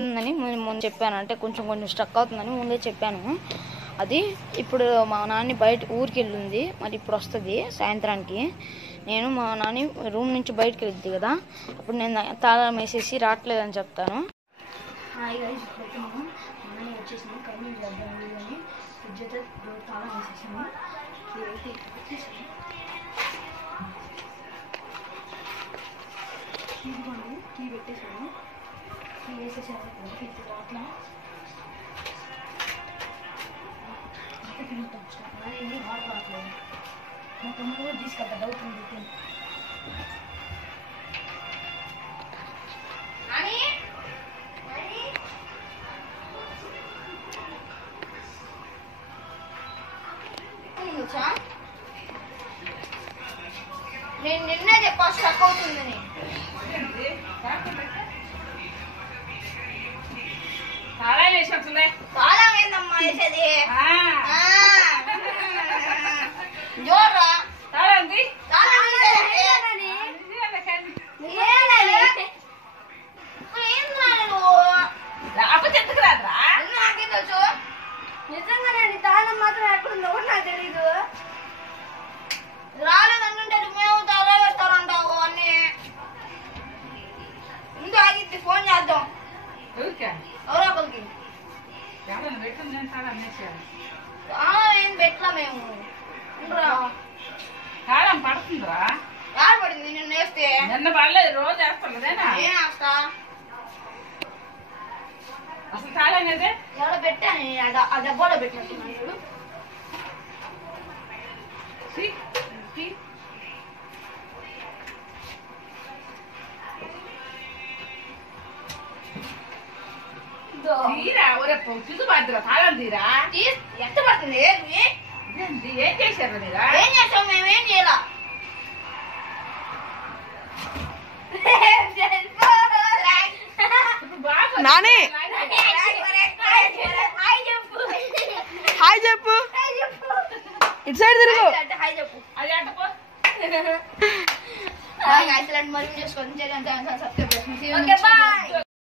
ఉందని ముందు చెప్పాను, అంటే కొంచెం స్ట్రక్ అవుతుందని ముందే చెప్పాను. అది ఇప్పుడు మా నాన్న బయట ఊరికి వెళ్ళింది, మరి ఇప్పుడు వస్తుంది సాయంత్రానికి. నేను మా నాన్న రూమ్ నుంచి బయటకు వెళ్తుంది కదా, అప్పుడు నేను తాళం వేసేసి రావట్లేదని చెప్తాను. వచ్చేసాను కర్నూలు చేద్దాం అని ఫ్రిడ్జ్ అయితే తాళం వేసేసాను. టీ పెట్టేసాను, టీ వేసేసాను. రాట్లా హాట్ రావట్లేదు. మా తమ్ముడు కూడా తీసుకెళ్తా డౌట్ ఉంది. నేను నిన్నే చెప్పా స్ట్రక్ అవుతుందని. తాళం ఏందమ్మా వేసేది? జోర్రా నిజంగా నేను తాళం మాత్రం ఎక్కడుందో నాకు తెలీదు. రాలేదంటే మేము తాళం వేస్తారంటావు అన్ని. ముందు ఆగిద్ది, ఫోన్ చేద్దాం. ఎవరో ఒకరికి ఏం పెట్టలా మేము. కాలం పడుతుందిరా. యాడ పడింది నిన్ను వేస్తే? నిన్న పడలేదు, రోజు వేస్తాం కదేనా. ఏం వేస్తా అసలు తాళం అనేది ఎవరో పెట్టాను, ఆ డబ్బాలో పెట్టినట్టున్నాను. చూడు తీరా చూసి పడుతురా, తాళం తీరా. ఎంత పడుతుంది? ఏం చేశారు మీరా? ఏం చేస్తాం మేమేం చేయాల. నాని హాయ్ చెప్పు, ఇటు సైడ్ తిరుగు. హాయ్ చెప్పు. అది అట్టపో. మరి చేసుకొని సబ్స్క్రైబ్ చేసుకోండి.